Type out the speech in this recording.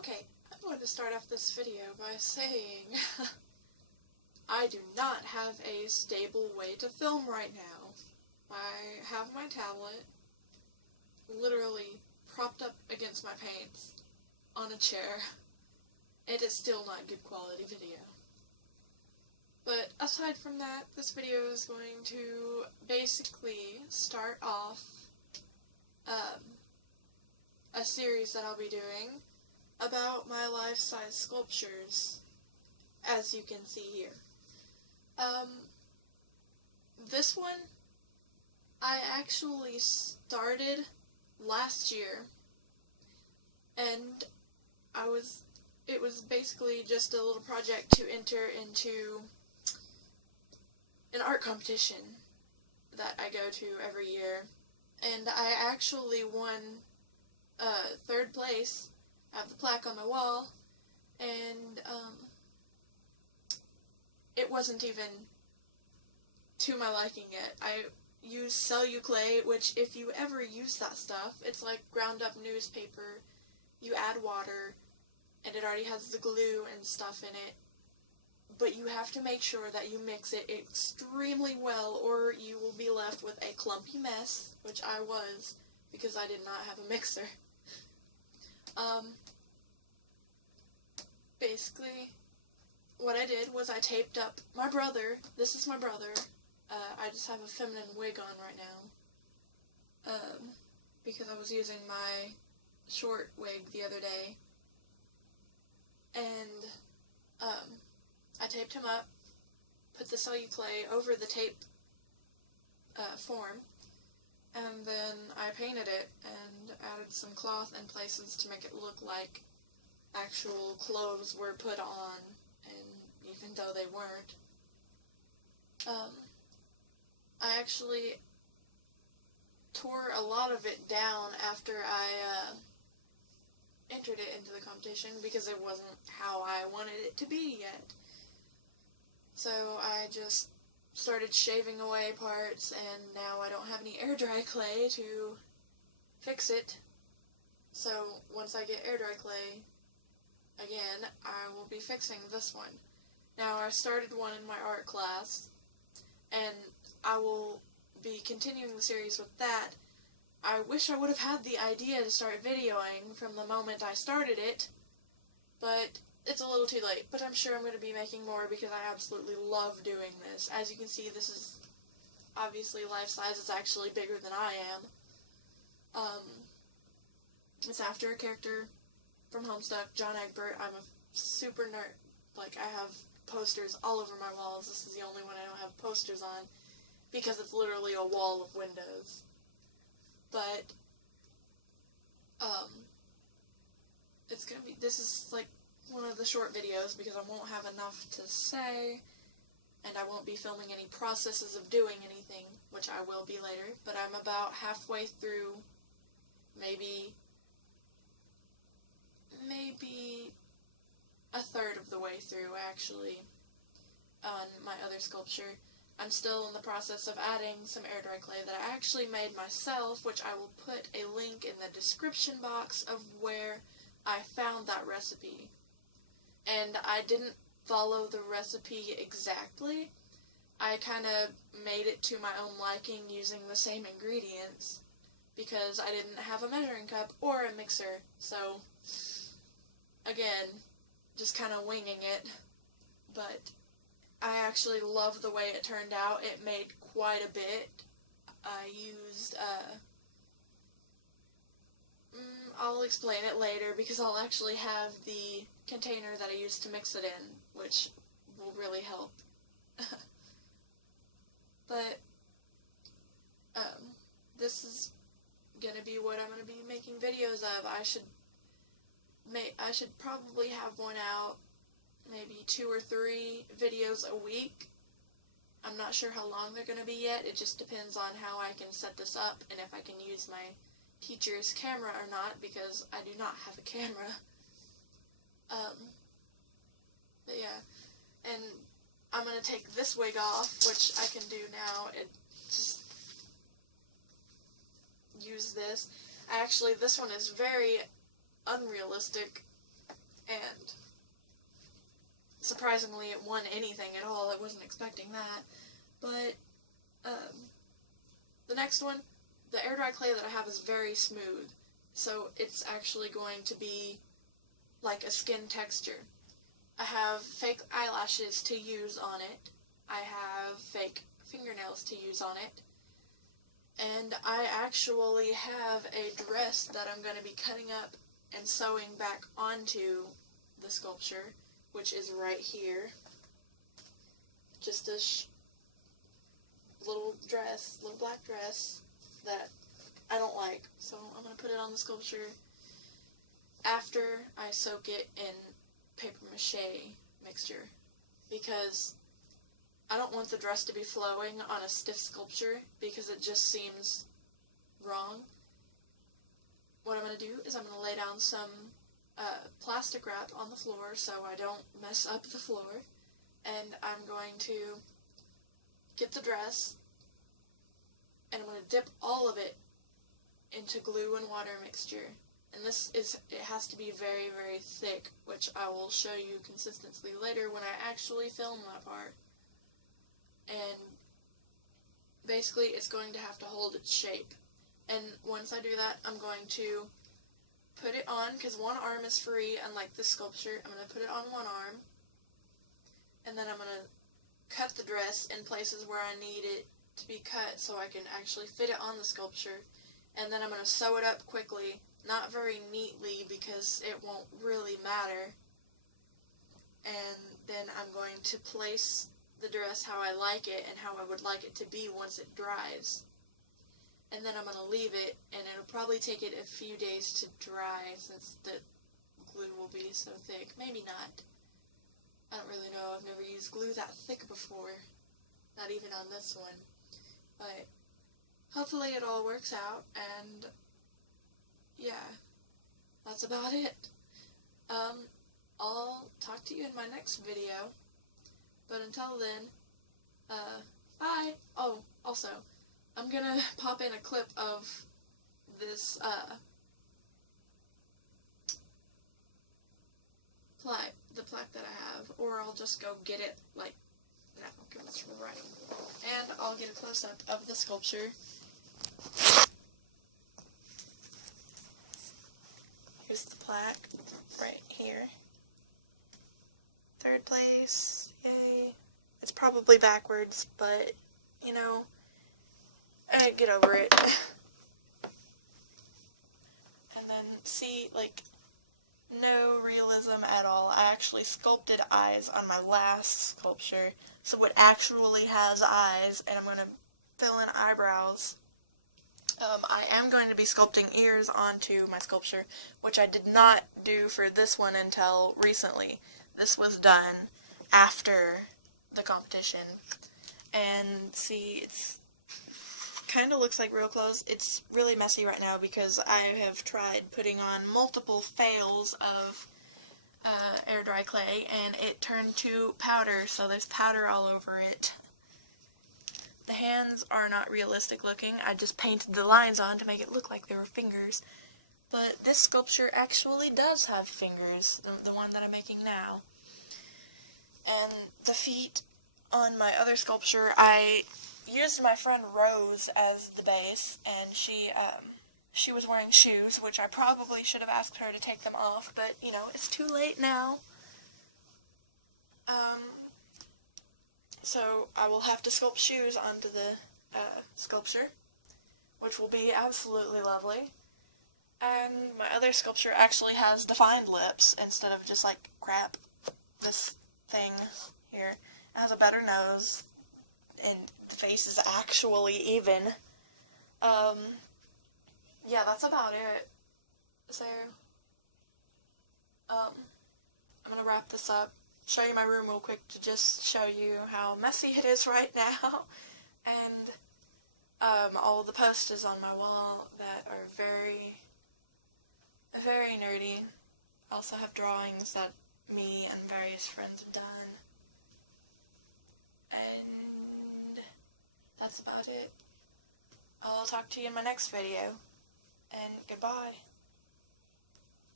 Okay, I'm going to start off this video by saying I do not have a stable way to film right now. I have my tablet literally propped up against my pants on a chair. It is still not good quality video. But aside from that, this video is going to basically start off a series that I'll be doing about my life-size sculptures, as you can see here. This one I actually started last year, and it was basically just a little project to enter into an art competition that I go to every year, and I actually won third place. I have the plaque on my wall, and it wasn't even to my liking yet. I used Celluclay, which if you ever use that stuff, it's like ground up newspaper. You add water, and it already has the glue and stuff in it, but you have to make sure that you mix it extremely well, or you will be left with a clumpy mess, which I was, because I did not have a mixer. Basically, what I did was I taped up my brother. This is my brother. I just have a feminine wig on right now, because I was using my short wig the other day, and I taped him up, put the Celluclay over the tape form, and then I painted it and added some cloth in places to make it look like actual clothes were put on, and even though they weren't. I actually tore a lot of it down after I entered it into the competition, because it wasn't how I wanted it to be yet. So I just started shaving away parts, and now I don't have any air dry clay to fix it. So once I get air dry clay again, I will be fixing this one. Now, I started one in my art class, and I will be continuing the series with that. I wish I would have had the idea to start videoing from the moment I started it, but it's a little too late. But I'm sure I'm going to be making more, because I absolutely love doing this. As you can see, this is obviously life-size. It's actually bigger than I am. It's after a character from Homestuck, John Egbert. I'm a super nerd. Like, I have posters all over my walls. This is the only one I don't have posters on, because it's literally a wall of windows. But, it's gonna be, this is like one of the short videos, because I won't have enough to say, and I won't be filming any processes of doing anything, which I will be later, but I'm about halfway through, maybe a third of the way through, actually, on my other sculpture. I'm still in the process of adding some air dry clay that I actually made myself, which I will put a link in the description box of where I found that recipe. And I didn't follow the recipe exactly. I kind of made it to my own liking using the same ingredients, because I didn't have a measuring cup or a mixer, so again, just kind of winging it. But I actually love the way it turned out. It made quite a bit. I used, I'll explain it later, because I'll actually have the container that I used to mix it in, which will really help. But, this is gonna be what I'm gonna be making videos of. I should probably have one out, maybe 2 or 3 videos a week. I'm not sure how long they're going to be yet. It just depends on how I can set this up, and if I can use my teacher's camera or not, because I do not have a camera. But yeah, and I'm going to take this wig off, which I can do now, and just use this. Actually, this one is very unrealistic and surprisingly it won anything at all. I wasn't expecting that. But the next one, the air dry clay that I have is very smooth, so it's actually going to be like a skin texture. I have fake eyelashes to use on it. I have fake fingernails to use on it. And I actually have a dress that I'm going to be cutting up and sewing back onto the sculpture, which is right here. Just this little black dress that I don't like. So I'm going to put it on the sculpture after I soak it in paper mache mixture, because I don't want the dress to be flowing on a stiff sculpture because it just seems wrong. What I'm going to do is I'm going to lay down some plastic wrap on the floor so I don't mess up the floor, and I'm going to get the dress and I'm going to dip all of it into glue and water mixture. And it has to be very, very thick, which I will show you consistently later when I actually film that part. And basically it's going to have to hold its shape. And once I do that, I'm going to put it on, because one arm is free, unlike this sculpture. I'm going to put it on one arm, and then I'm going to cut the dress in places where I need it to be cut so I can actually fit it on the sculpture. And then I'm going to sew it up quickly. Not very neatly because it won't really matter. And then I'm going to place the dress how I like it and how I would like it to be once it dries. And then I'm going to leave it, and it'll probably take it a few days to dry since the glue will be so thick. Maybe not. I don't really know. I've never used glue that thick before. Not even on this one. But hopefully it all works out, and yeah, that's about it. I'll talk to you in my next video, but until then, bye! Oh, also, I'm gonna pop in a clip of this, plaque, the plaque that I have, or I'll just go get it, like, no, because it's right. And I'll get a close-up of the sculpture. Here's the plaque, right here. 3rd place, yay. It's probably backwards, but, you know, get over it. And then, see, like, no realism at all. I actually sculpted eyes on my last sculpture, so it actually has eyes, and I'm going to fill in eyebrows. I am going to be sculpting ears onto my sculpture, which I did not do for this one until recently. This was done after the competition. And see, it's kind of looks like real clothes. It's really messy right now because I have tried putting on multiple fails of air dry clay, and it turned to powder, so there's powder all over it. The hands are not realistic looking. I just painted the lines on to make it look like they were fingers. But this sculpture actually does have fingers, the one that I'm making now. And the feet on my other sculpture, I used my friend Rose as the base, and she was wearing shoes, which I probably should have asked her to take them off, but, you know, it's too late now. So I will have to sculpt shoes onto the sculpture, which will be absolutely lovely. And my other sculpture actually has defined lips instead of just like crap. This thing here. It has a better nose, and the face is actually even. Yeah, that's about it. So, I'm gonna wrap this up. Show you my room real quick to just show you how messy it is right now, and all the posters on my wall that are very, very nerdy. I also have drawings that me and various friends have done, and that's about it. I'll talk to you in my next video, and goodbye.